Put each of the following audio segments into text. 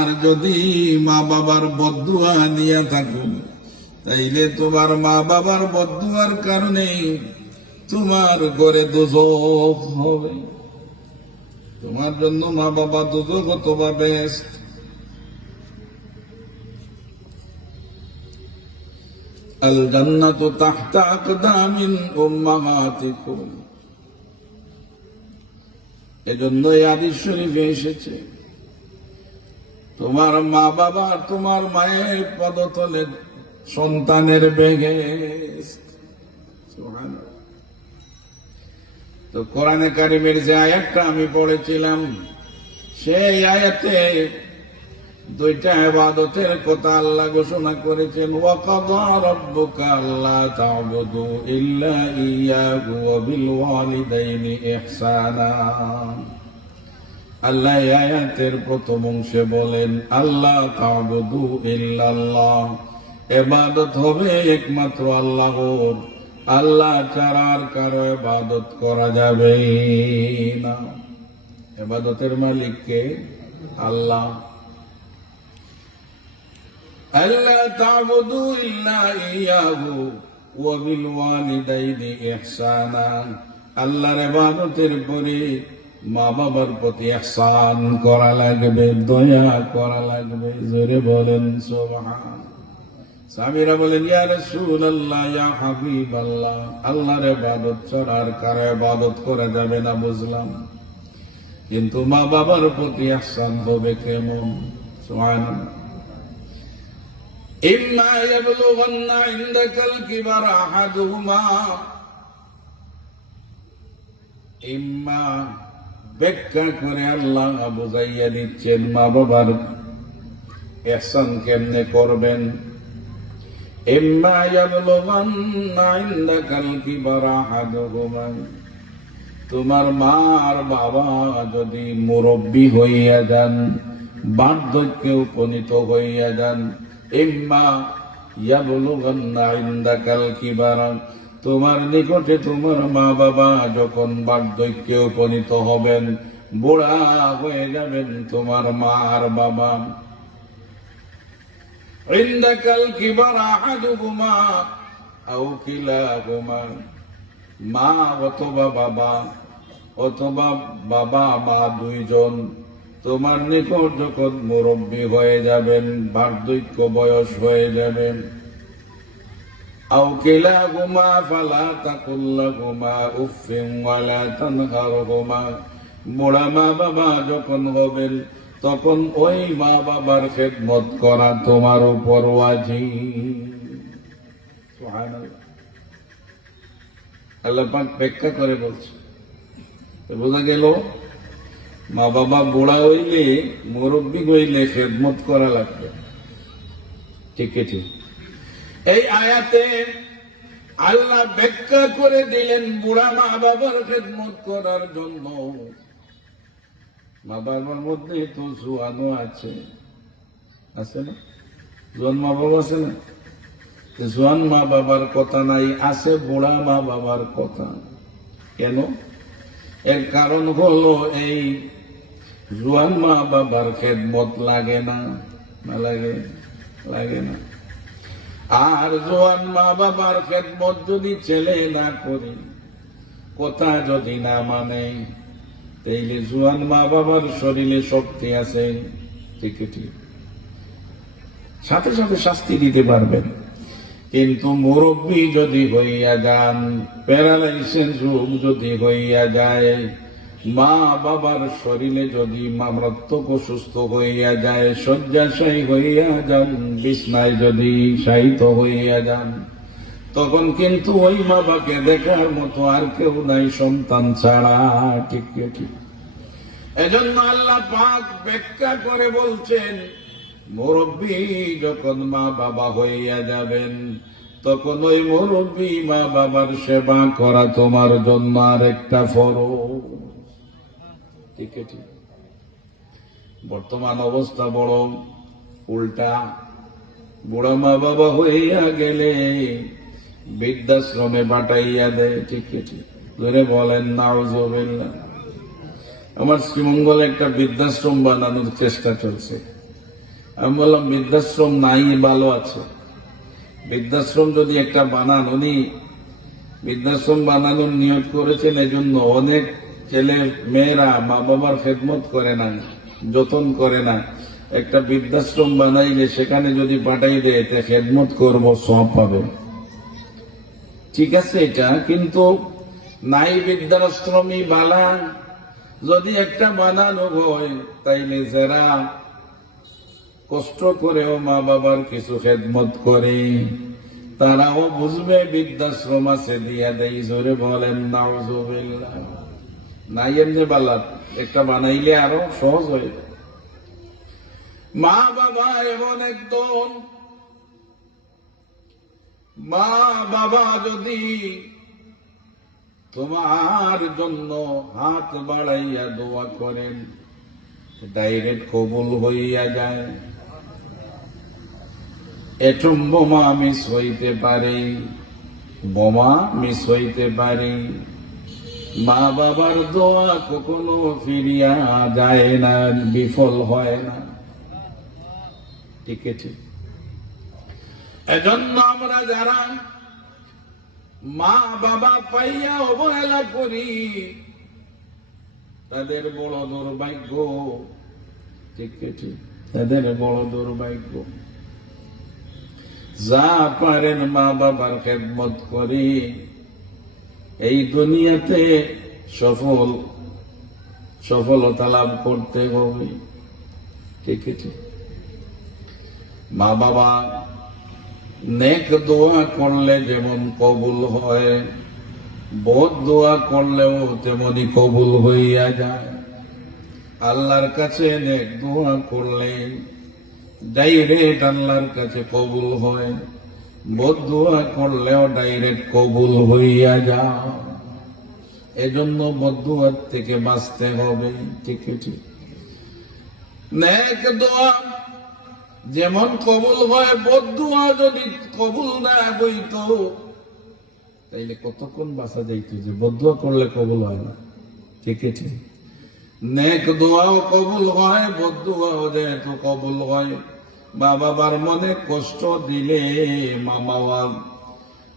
আর যদি মা বাবার বদুয়া নিয়ে থাকো তাইলে তোমার মা বাবার বদুয়ার কারণে তোমার ঘরে দুজক হবে তোমার জন্য মা বাবা দুজক অথবা বেস্ট الجنة تحت أقدام أمهاتكم এজন্য আদিস শরীফে এসেছে তোমার মা বাবা তোমার মায়ের পদতলে সন্তানের বেগে। তো কোরআনে কারিমের যে আয়াতটা আমি পড়েছিলাম, সেই আয়াতে দুইটা ইবাদতের কথা আল্লাহ ঘোষণা করেছেন, ওয়াকাদা রাব্বুকা ইল্লা ইহসানা। আল্লাহ আয়াতের প্রথম অংশে বলেন আল্লাহ তাবুদু ইল্লাল্লাহ। এবাদত হবে একমাত্র আল্লাহর। আল্লাহ ছাড়া আর কারও এবাদত করা যাবে না। এবাদতের মালিককে আল্লাহ। আল্লাহ তাবুদু ইল্লা ইয়াহু ওয়া বিল ওয়ালিদাইনি ইহসানা। আল্লাহর ইবাদতের পরে মা বাবার প্রতি ইহসান করা লাগবে দয়া করা লাগবে জোরে বলেন সুবহান স্বামীরা বলেন ইয়া রাসূলুল্লাহ ইয়া হাবিবাল্লাহ আল্লাহর ইবাদত ছাড়া আর কারো ইবাদত করা যাবে না বুঝলাম কিন্তু মা বাবার প্রতি ইহসান হবে কেমন সুবহানাল্লাহ إما يبلغن عندك الكبر أحدهما إما ব্যাখ্যা করে আল্লাহ বুঝাইয়া দিচ্ছেন মা বাবার এহসান কেমনে করবেন إما يبلغن عندك الكبر أحدهما তোমার মা আর বাবা যদি মুরব্বী হইয়া যান বার্ধক্যে উপনীত হইয়া যান ইম্মা ইয়াবলুগান্না ইনদাকাল কিবারা তোমার নিকটে তোমার মা বাবা যখন বার্ধক্যে উপনীত হবেন, বুড়া হয়ে যাবেন তোমার মা আর বাবা। ইনদাকাল কিবারা আহাদুহুমা, আও কিলাহুমা, মা অথবা বাবা অথবা বাবা, মা দুইজন, তোমার নিকট যখন মুরব্বী হয়ে যাবেন, বার্ধক্য বয়স হয়ে যাবেন গুমা ফালা তাকুল্লা গুমা উফিং ওয়ালা তানহার গুমা মোড়া মা বাবা যখন হবেন তখন ওই মা বাবার খেদমত করা তোমার উপর ওয়াজি আল্লাহ পাক ব্যাখ্যা করে বলছে বোঝা গেল মা বাবা বুড়া হইলে মুরব্বী হইলে খেদমত করা লাগবে ঠিক ঠিক এই আয়াতে আল্লাহ ব্যাখ্যা করে দিলেন বুড়া মা বাবার খেদমত করার জন্য। মা বাবার মধ্যে তো জোয়ানো আছে। আছে না? জোয়ান মা বাবা আছে না? জোয়ান মা বাবার কথা নাই, আছে বুড়া মা বাবার কথা। কেন? এর কারণ হলো এই জোয়ান মা বাবার খেদমত লাগে না? না লাগে? লাগে না। আর জোয়ান মা বাবার খেদমত যদি ছেলে না করে, কথা যদি না মানে তাইলে জোয়ান মা বাবার শরীরে শক্তি আছে, ঠিক সাথে সাথে শাস্তি দিতে পারবেন। কিন্তু মুরব্বী যদি হইয়া যান, প্যারালাইসিস রোগ যদি হইয়া যায় মা বাবার শরীরে যদি মা মারাত্মক অসুস্থ হইয়া যায়, শয্যাশায়ী হইয়া যান, বিছনায় যদি শায়িত হইয়া যান, তখন কিন্তু ওই মা বাবাকে দেখার মতো আর কেউ নাই, সন্তান ছাড়া ঠিক ঠিক। এজন্য আল্লাহ পাক ব্যাখ্যা করে বলছেন, মুরব্বী যখন মা বাবা হইয়া যাবেন, তখন ওই মুরব্বী মা বাবার সেবা করা তোমার জন্য আর একটা ফরজ। ঠিক বর্তমান অবস্থা বড়, উল্টা। বুড়া মা বাবা হইয়া গেলে বৃদ্ধাশ্রমে পাঠাইয়া দেয় ঠিক ঠিক ধরে বলেন নাউজবিল্লা আমার শ্রীমঙ্গলে একটা বৃদ্ধাশ্রম বানানোর চেষ্টা চলছে। আমি বললাম, বৃদ্ধাশ্রম নাই, ভালো আছে। বৃদ্ধাশ্রম যদি একটা বানান। উনি বৃদ্ধাশ্রম বানানোর নিয়োগ করেছেন, এজন্য অনেক ছেলে মেয়েরা মা বাবার খেদমত করে না, যতন করে না, একটা বৃদ্ধাশ্রম বানাইলে সেখানে যদি পাঠাই দেয়, তে খেদমত করব সব পাবে। ঠিক আছে এটা, কিন্তু নাই বৃদ্ধাশ্রমই বালা, যদি একটা বানানো হয়, তাইলে যারা কষ্ট করেও মা বাবার কিছু খেদমত করে, তারাও বুঝবে বৃদ্ধাশ্রম আছে দিয়া দেয় জোরে বলেন, নাউজুবিল্লাহ। একটা বানাইলে আরও সহজ হয়ে। মা বাবা এমন একদম মা বাবা যদি তোমার জন্য হাত বাড়াইয়া দোয়া করেন ডাইরেক্ট কবুল হইয়া যায়। এটম বোমা মিস হইতে পারে, বোমা মিস হইতে পারে। মা বাবার দোয়া কখনো ফিরিয়া যায় না, বিফল হয় না। ঠিক আছে? এজন্য আমরা যারা মা বাবা পাইয়া অবহেলা করি, তাদের বড় দুর্ভাগ্য। ঠিক আছে? তাদের বড় দুর্ভাগ্য। যা পারেন মা বাবার খেদমত করে এই দুনিয়াতে সফল, সফলতা লাভ করতে হবে। ঠিক আছে? মা বাবা নেক দোয়া করলে যেমন কবুল হয় বোধ দোয়া করলেও তেমনি কবুল হইয়া যায়। আল্লাহর কাছে নেক দোয়া করলে ডাইরেক্ট আল্লাহর কাছে কবুল হয়। বোধ দোয়া করলেও ডাইরেক্ট কবুল হইয়া যায় এজন্য বদুয়ার থেকে বাঁচতে হবে, ঠিক আছে দোয়া, যেমন কবুল হয় বদুয়া যদি কবুল না বইত, তাইলে কতক্ষণ বাসা যাইত যে? বদুয়া করলে কবুল হয় না, ঠিক আছে নেক দোয়াও কবুল হয় বদুয়াও যেহেতু কবুল হয়। মা বাবার মনে কষ্ট দিলে মা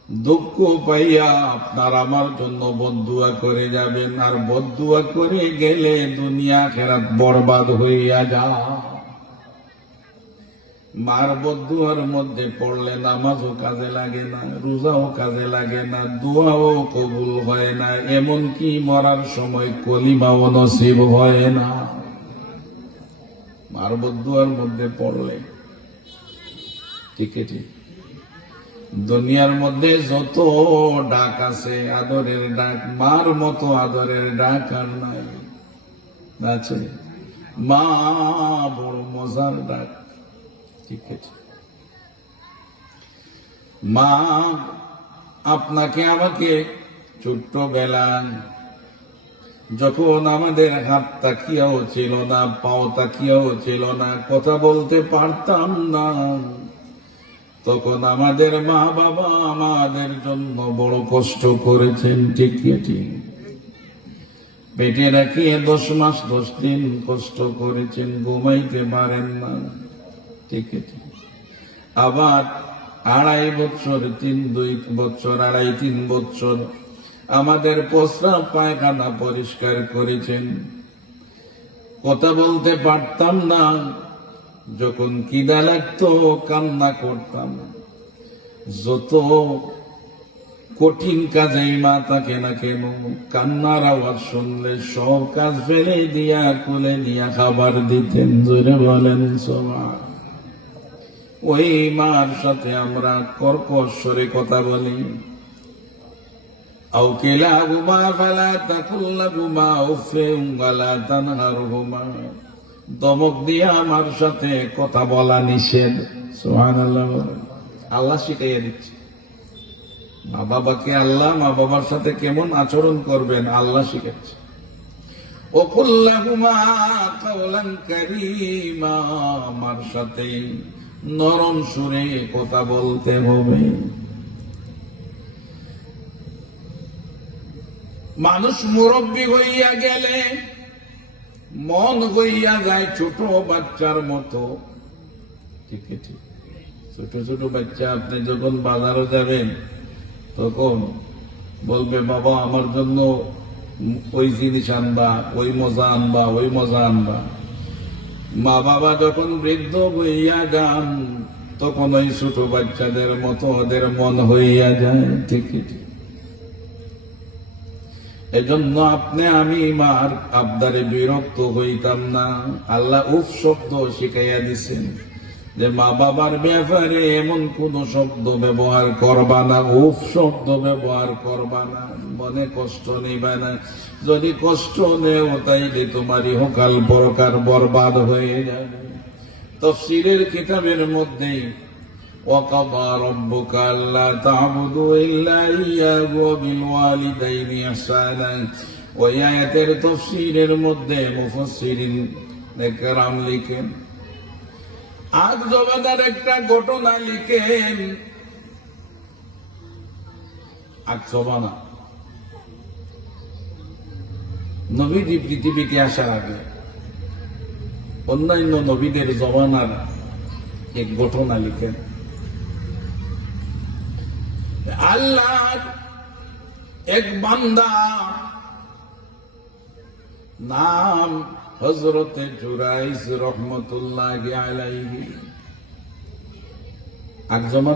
দুঃখ পাইয়া আপনার আমার জন্য বদুয়া করে যাবেন। আর বদুয়া করে গেলে দুনিয়া খেরাত বরবাদ হইয়া যা মার বদুয়ার মধ্যে পড়লে নামাজও কাজে লাগে না, রোজাও কাজে লাগে না, দোয়াও কবুল হয় না, এমনকি মরার সময় কলিমাও নসিব হয় না। মার বদুয়ার মধ্যে পড়লে ঠিক আছে দুনিয়ার মধ্যে যত ডাক আছে, আদরের ডাক, মার মতো আদরের ডাক আর নাই। আছে? মা বড় মজার ডাক। ঠিক আছে মা, আপনাকে আমাকে ছোট্টবেলায় যখন আমাদের হাত তাকিয়াও ছিল না, পাও তাকিয়াও ছিল না, কথা বলতে পারতাম না। তখন আমাদের মা বাবা আমাদের জন্য বড় কষ্ট করেছেন, ঠিক ঠিক? পেটে রাখিয়ে দশ মাস, দশ দিন কষ্ট করেছেন, ঘুমাইতে পারেন না ঠিক? আবার আড়াই বছর, তিন, দুই বছর, আড়াই, তিন বছর আমাদের প্রস্রাব পায়খানা পরিষ্কার করেছেন। কথা বলতে পারতাম না যখন কিদা লাগতো কান্না করতাম যত কঠিন কাজেই মা থাকে না কেন কান্নার আওয়াজ শুনলে সব কাজ ফেলে দিয়া কুলে নিয়া খাবার দিতেন জোরে বলেন সবাই ওই মার সাথে আমরা কর্কশ্বরে কথা বলি أو كلاهما فلا تقل لهما أف ولا تنهرهما দমক দিয়ে আমার সাথে কথা বলা নিষেধ। সুবহানাল্লাহ। বলেন। আল্লাহ শিখাইয়া দিচ্ছে। মা বাবাকে আল্লাহ, মা বাবার সাথে কেমন আচরণ করবেন আল্লাহ শিখাচ্ছে। আমার সাথে নরম সুরে কথা বলতে হবে। মানুষ মুরব্বী হইয়া গেলে মন হইয়া যায় ছোট বাচ্চার মতো। ঠিক ঠিক? ছোট ছোট বাচ্চা, আপনি যখন বাজারে যাবেন, তখন বলবে, বাবা, আমার জন্য ওই জিনিস আনবা, ওই মজা আনবা, ওই মজা আনবা। মা বাবা যখন বৃদ্ধ হইয়া যান, তখন ওই ছোট বাচ্চাদের মতো ওদের মন হইয়া যায়। ঠিক ঠিক? এজন্য আপনি আমি মার আবদারে বিরক্ত হইতাম না। আল্লাহ উফ শব্দ শিখাইয়া দিছেন যে, মা বাবার ব্যাপারে এমন কোন শব্দ ব্যবহার করবা না, উফ শব্দ ব্যবহার করবা না, মনে কষ্ট নিবে না। যদি কষ্ট নেও তাইলে তোমারই হোকাল পরকার বরবাদ হয়ে যাবে। তফসিরের কিতাবের মধ্যে وقضى ربك ألا تعبدوا إلا إياه وبالوالدين إحسانا ওই আয়াতের তফসিরের মধ্যে মুফসিরিন কেরাম লিখেন আজ জবাদার একটা ঘটনা লিখেন আজ জবানা নবীজি পৃথিবীতে আসার আগে অন্যান্য নবীদের জবানার এক ঘটনা লিখেন আল্লাহ এক বান্দা নাম হজরতে জুরাইস রহমতুল্লাহ আলাইহি।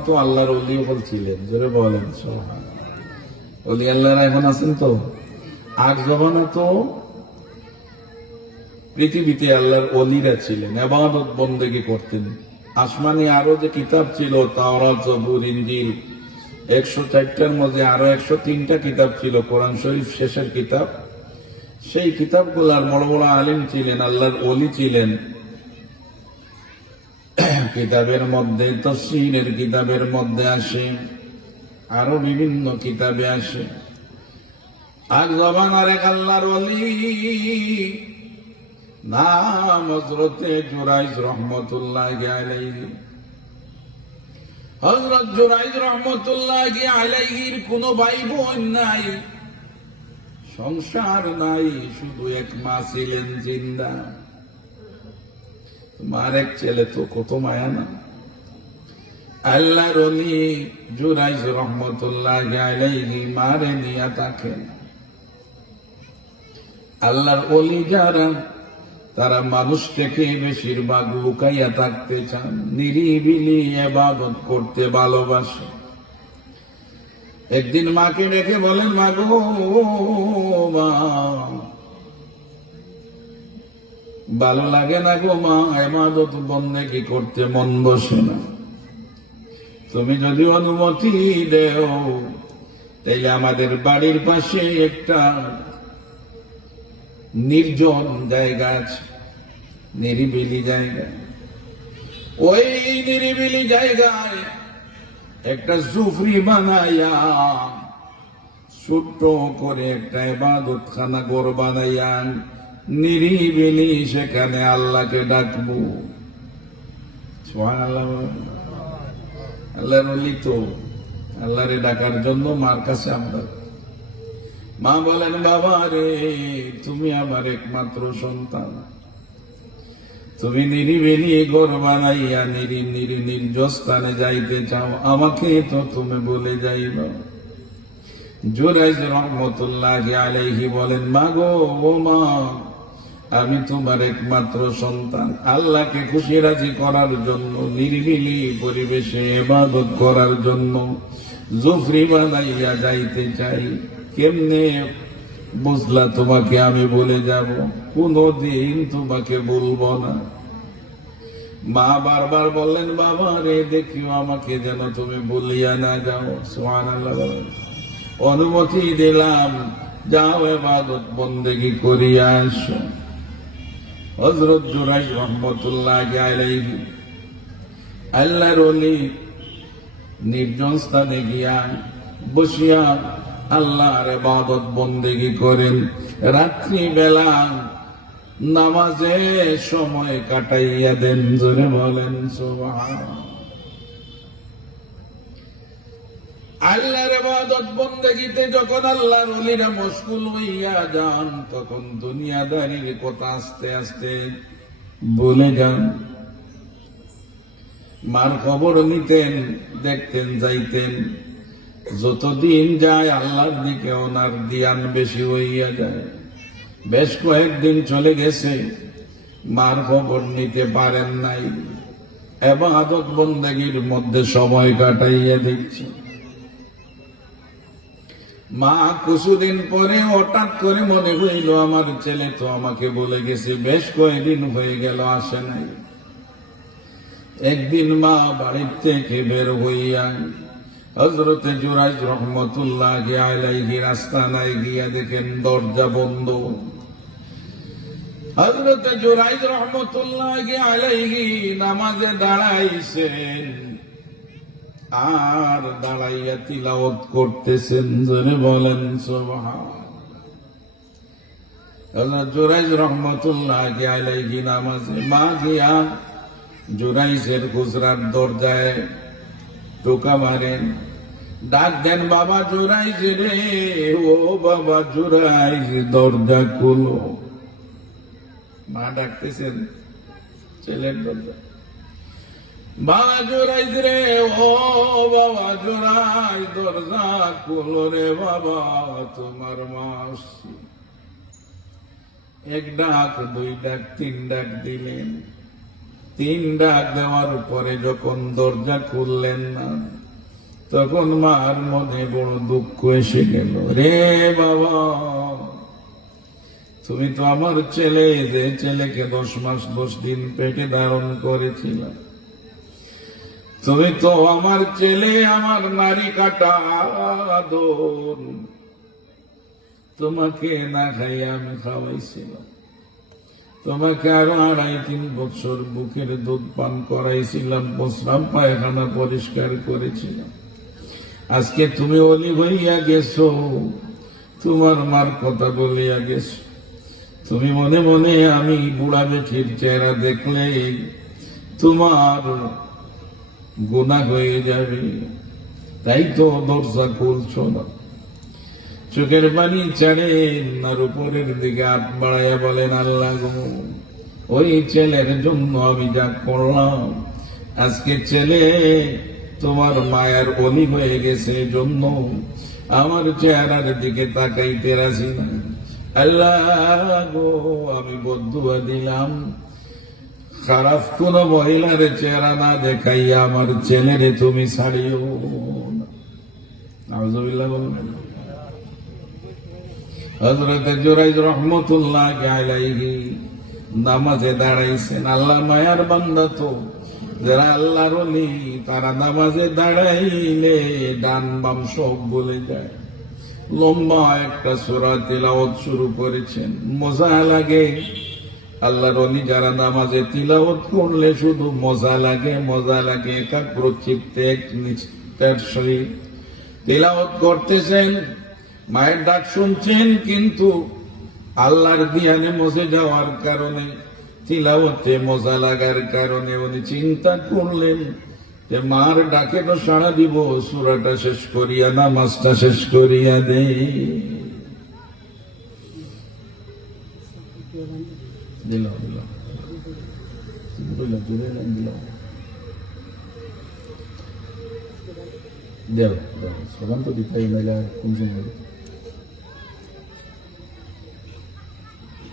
তো আল্লাহর অলি বলছিলেন জোরে বলেন অলি এখন আছেন তো? আগ জমানা তো পৃথিবীতে আল্লাহর অলিরা ছিলেন, এবাদত বন্দেগী করতেন। আসমানি আরও যে কিতাব ছিল, তাওরাত, জবুর ইঞ্জিল একশো চারটার মধ্যে আরও একশো তিনটা কিতাব ছিল, কোরআন শরীফ শেষের কিতাব। সেই কিতাবগুলার বড় বড় আলিম ছিলেন, আল্লাহর অলি ছিলেন। কিতাবের মধ্যে তসিরের কিতাবের মধ্যে আসে, আরও বিভিন্ন কিতাবে আসে। আজ জবানার এক আল্লাহর অলি নাম হজরতে জুরাইজ রহমতুল্লাহ আলাইহি। হজরত রহমতুল্লাহ কোন ভাই বোন নাই, সংসার নাই, শুধু এক মা ছিলেন জিন্দা। মার এক ছেলে তো কত মায়া না। আল্লাহ রলি রহমতুল্লাহ মারে নিয়া থাকেন আল্লাহর অলি যারা তারা মানুষ থেকে বেশিরভাগ লুকাইয়া থাকতে চান, নিরিবিলি এবাদত করতে ভালোবাসে। একদিন মাকে ডেকে বলেন, মা গো, মা, ভালো লাগে না গো মা এমাদত বন্দে কি করতে মন বসে না। তুমি যদি অনুমতি দেও, তাইলে আমাদের বাড়ির পাশে একটা নির্জন জায়গা আছে, নিরিবিলি জায়গা। ওই নিরিবিলি জায়গায় একটা জুফরি বানাইয়া, ছোট্ট করে একটা এবাদত খানা গোর বানাইয়া নিরিবিলি সেখানে আল্লাহকে ডাকবো। অলি তো আল্লাহরে ডাকার জন্য মার কাছে আমরা মা বলেন, বাবা রে, তুমি আমার একমাত্র সন্তান। তুমি নিরিবিলি ঘর বানাইয়া নিরি নিরি, নির্জস্থানে যাইতে চাও, আমাকে তো তুমি বলে যাইব। জুরাইজ রহমতুল্লাহ আলাইহি বলেন, মা গো, ও মা, আমি তোমার একমাত্র সন্তান। আল্লাহকে খুশি রাজি করার জন্য, নিরিবিলি পরিবেশে এবাদত করার জন্য, জুফরি বানাইয়া যাইতে চাই। কেমনে বুঝলা তোমাকে আমি বলে যাব? কোনদিন তোমাকে বলব না। মা বারবার বললেন, বাবা রে, দেখিও আমাকে যেন তুমি বলিয়া না যাও। বলেন। অনুমতি দিলাম, যাও এবাদত বন্দেগি করিয়া আসো। হজরত জুরাই রহমতুল্লাহ আলাইহি আল্লাহর অলি নির্জন স্থানে গিয়া বসিয়া আল্লাহর ইবাদত বন্দেগি করেন। রাত্রি বেলা নামাজে সময় কাটাইয়া দেন, জোরে বলেন আল্লাহর ইবাদত বন্দেগিতে যখন আল্লাহর ওলিরা মশগুল হইয়া যান, তখন দুনিয়াদারির কথা আস্তে আস্তে বলে যান। মার খবর নিতেন, দেখতেন, যাইতেন। যতদিন যায়, আল্লাহর দিকে ওনার দিয়ান বেশি হইয়া যায়। বেশ কয়েকদিন চলে গেছে, মার খবর নিতে পারেন নাই। এবং আদত বন্দাগির মধ্যে সময় কাটাইয়া দিচ্ছে। মা, কিছুদিন পরে হঠাৎ করে মনে হইল, আমার ছেলে তো আমাকে বলে গেছে, বেশ কয়েকদিন হয়ে গেল, আসে নাই। একদিন মা বাড়ির থেকে বের হইয়া হজরতে জুরাইজ রহমতুল্লাহ আলাইহি রাস্তা নাই গিয়া দেখেন দরজা বন্ধ। হজরতে জুরাইজ রহমতুল্লাহ আলাইহি নামাজে দাঁড়াইছেন। আর দাঁড়াইয়া তিলাওত করতেছেন, জোরে বলেন জোরাইজ রহমতুল্লাহ আলাইহি নামাজে মা গিয়া জোরাইজের গুজরাট দরজায় টোকা মারেন। ডাক দেন বাবা জোরাইজ রে, ও বাবা জোরাইজ দরজা খুলো। মা ডাকতেছেন, ছেলের দরজা। বাবা জোরাইজ রে, ও বাবা জোরাই দরজা খুলো রে বাবা, তোমার মা এক ডাক, দুই ডাক, তিন ডাক দিলেন। তিন ডাক দেওয়ার পরে যখন দরজা খুললেন না তখন মার মনে বড় দুঃখ এসে গেল। রে বাবা, তুমি তো আমার ছেলে, যে ছেলেকে দশ মাস দশ দিন পেটে ধারণ করেছিলাম তুমি তো আমার ছেলে, আমার নারী কাটা আদর। তোমাকে না খাইয়া আমি খাওয়াইছিলাম। তোমাকে আরও আড়াই তিন বছর বুকের দুধ পান করাইছিলাম প্রস্রাব পায়খানা পরিষ্কার করেছিলাম। আজকে তুমি অলি হইয়া গেছো, তোমার মার কথা বলিয়া গেছো। তুমি মনে মনে আমি বুড়া বেঠির চেহারা দেখলে তোমার গুণা হয়ে যাবে। তাই তো দরজা খুলছো না। চোখের পানি ছাড়েন আর উপরের দিকে হাত বাড়াইয়া বলেন, আল্লাহ গো, ওই ছেলের জন্য আমি যা করলাম, আজকে ছেলে তোমার মায়ার অলি হয়ে গেছে জন্য আমার চেহারার দিকে তাকাইতে রাজি না। আল্লাহ গো, আমি বদুয়া দিলাম। খারাপ কোন মহিলার চেহারা না দেখাইয়া আমার ছেলেরে তুমি ছাড়িও না। নাউজুবিল্লাহ বলবেন। হজরত জোরাইজ রহমতুল্লাহ আলাইহি নামাজে দাঁড়াইছেন। আল্লাহ মায়ার বান্দা তো। যারা আল্লাহর অলি তারা নামাজে দাঁড়াইলে ডান বাম সব বলে যায়। লম্বা একটা সোরা তিলাওয়াত শুরু করেছেন। মজা লাগে। আল্লাহর অলি যারা নামাজে তিলাওয়াত করলে শুধু মজা লাগে মজা লাগে একাগ্র, চিত্তে এক নিষ্ঠার সহিত তিলাওয়াত করতেছেন, মায়ের ডাক শুনছেন, কিন্তু আল্লাহর দিয়ানে মজে যাওয়ার কারণে তিলাওতে মজা লাগার কারণে উনি চিন্তা করলেন যে মার ডাকে তো সাড়া দিব সুরাটা শেষ করিয়া নামাজটা শেষ করিয়া দে। দিল দেও দেও স্লোগান তো দিতে কোন সময়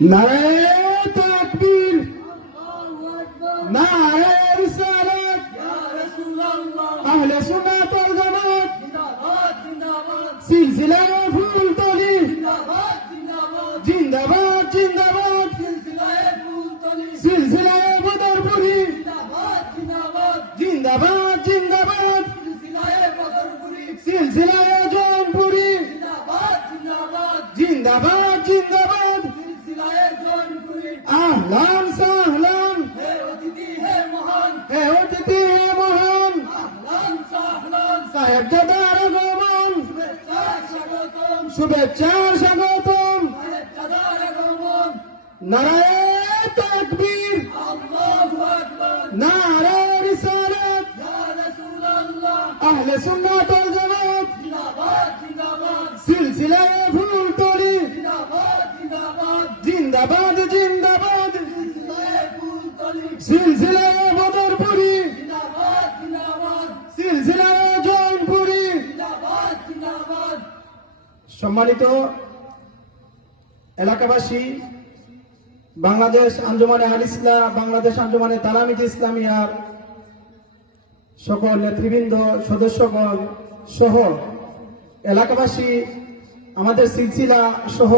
নারায়ণ তাকবীর নারায়ণ আহলে সুন্নাত ওয়াল জামাত। জিন্দাবাদ জিন্দাবাদ। জিন্দাবাদ জিন্দাবাদ বদরপুরি জৌনপুরি। সম্মানিত এলাকাবাসী, বাংলাদেশ আঞ্জুমানে আল ইসলাম, বাংলাদেশ আঞ্জুমানে তালামিজ ইসলামিয়ার সকল নেতৃবৃন্দ, সদস্যগণ সহ, এলাকাবাসী, আমাদের সিলসিলা সহ,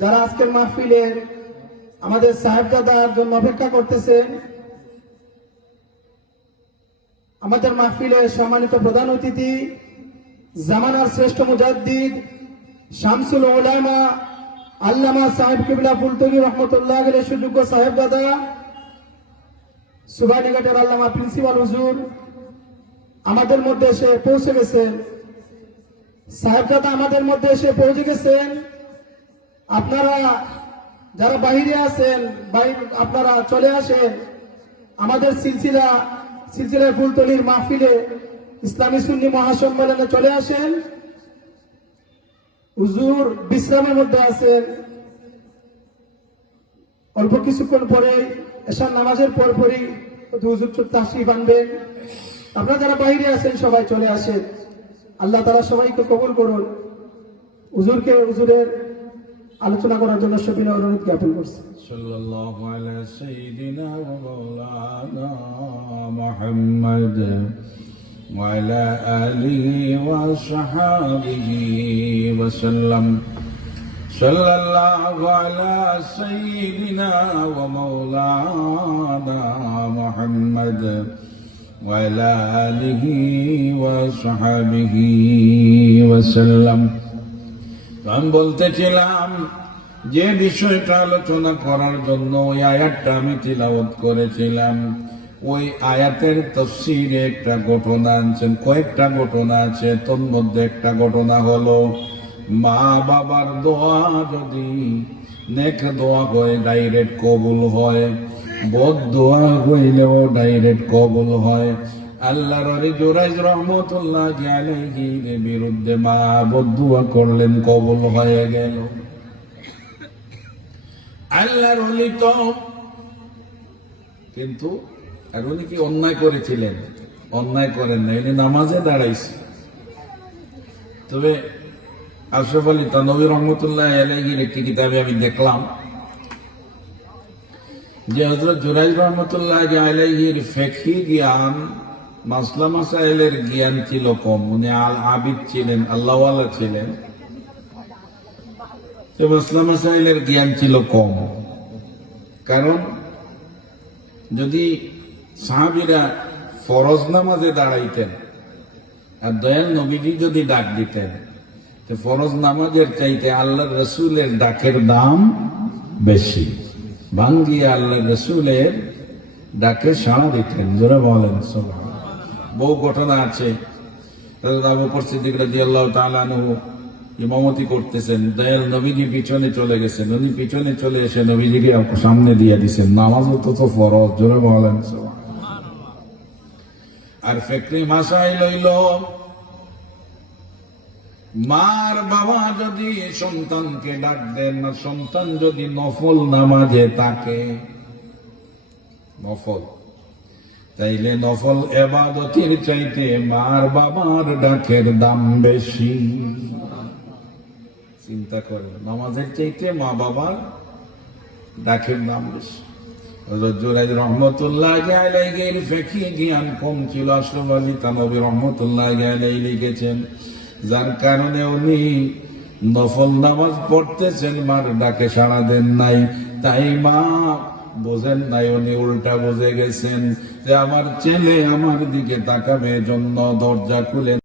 যারা আজকের মাহফিলের আমাদের সাহেবজাদার জন্য অপেক্ষা করতেছেন, আমাদের মাহফিলের সম্মানিত প্রধান অতিথি, জামানার শ্রেষ্ঠ মুজাদ্দিদ, শামসুল ওলামা আল্লামা সাহেব কিবলা ফুলতলি রহমতুল্লাহ সুযোগ্য সাহেব দাদা সুবানীঘাটের আল্লামা প্রিন্সিপাল হুজুর আমাদের মধ্যে এসে পৌঁছে গেছেন। সাহেব দাদা আমাদের মধ্যে এসে পৌঁছে গেছেন। আপনারা যারা বাহিরে আছেন আপনারা চলে আসেন। আমাদের সিলসিলা সিলসিলা ফুলতলির মাহফিলে ইসলামী সুন্নি মহাসম্মেলনে চলে আসেন। হুজুর বিশ্রামের মধ্যে আছেন। অল্প কিছুক্ষণ পরে এসব নামাজের পর পরই হুজুর তাশরিফ আনবেন আপনারা যারা বাইরে আছেন সবাই চলে আসেন আল্লাহ তারা সবাইকে কবুল করুন হুজুরকে হুজুরের আলোচনা করার জন্য সবিনয় অনুরোধ জ্ঞাপন করছি صلى الله على سيدنا ومولانا محمد وعلى آله وصحابه وسلم صلى الله على سيدنا ومولانا محمد وعلى آله وصحابه وسلم আমি বলতেছিলাম যে বিষয়টা আলোচনা করার জন্য ওই আয়াতটা আমি তিলাওয়াত করেছিলাম ওই আয়াতের তফসিরে একটা ঘটনা আনছেন কয়েকটা ঘটনা আছে তোর মধ্যে একটা ঘটনা হলো মা বাবার দোয়া যদি নেক দোয়া হয় ডাইরেক্ট কবুল হয়, বদ দোয়া হইলেও ডাইরেক্ট কবুল হয়। আল্লাহর জোরাইজ রহমতুল্লাহ আলাইহির বিরুদ্ধে মা বদুয়া করলেন, কবুল হয়ে গেল। আল্লাহর অলি তো কিন্তু উনি কি অন্যায় করেছিলেন? অন্যায় করেন না নামাজে দাঁড়াইছে। তবে আশরাফ আলী তানবী রহমতুল্লাহ আলাইহির একটি কিতাবে আমি দেখলাম যে হজরত জুরাইজ রহমতুল্লাহ আলাইহির ফেকি জ্ঞান, মাসলা মাসাইলের জ্ঞান ছিল কম। উনি আল আবিদ ছিলেন, আল্লাহওয়ালা ছিলেন। তো মাসলা মাসাইলের জ্ঞান ছিল কম। কারণ যদি সাহাবিরা ফরজ নামাজে দাঁড়াইতেন আর দয়াল নবীজি যদি ডাক দিতেন ফরজ নামাজের চাইতে আল্লাহ রসুলের ডাকের দাম বেশি। ভাঙ্গিয়ে আল্লাহ রসুলের ডাকে সাড়া দিতেন। জোরে বলেন বহু ঘটনা আছে। আবু ইমামতি করতেছেন। দয়াল নবীজি পিছনে চলে গেছেন। উনি পিছনে চলে এসে নবীজিকে সামনে দিয়ে দিছেন। নামাজও তো তো ফরজ, জোরে বলেন। আর ফেকরি মাসাই লইল মার বাবা যদি সন্তানকে ডাক দেন না সন্তান যদি নফল নামাজে তাকে, নফল। তাইলে নফল এবাদতির চাইতে মার বাবার ডাকের দাম বেশি। চিন্তা করে নামাজের চাইতে মা বাবার ডাকের দাম বেশি। জুরাইদ রহমতুল্লাহ আলাইহির ফিকহি জ্ঞান কম ছিল, আশরাফ তানবী রহমতুল্লাহ আলাইহি লিখেছেন যার কারণে উনি নফল নামাজ পড়তেছেন, মার ডাকে সাড়া দেন নাই। তাই মা বোঝেন নাই, উনি উল্টা বুঝে গেছেন যে আমার ছেলে আমার দিকে তাকাবে, জন্য দরজা খুলে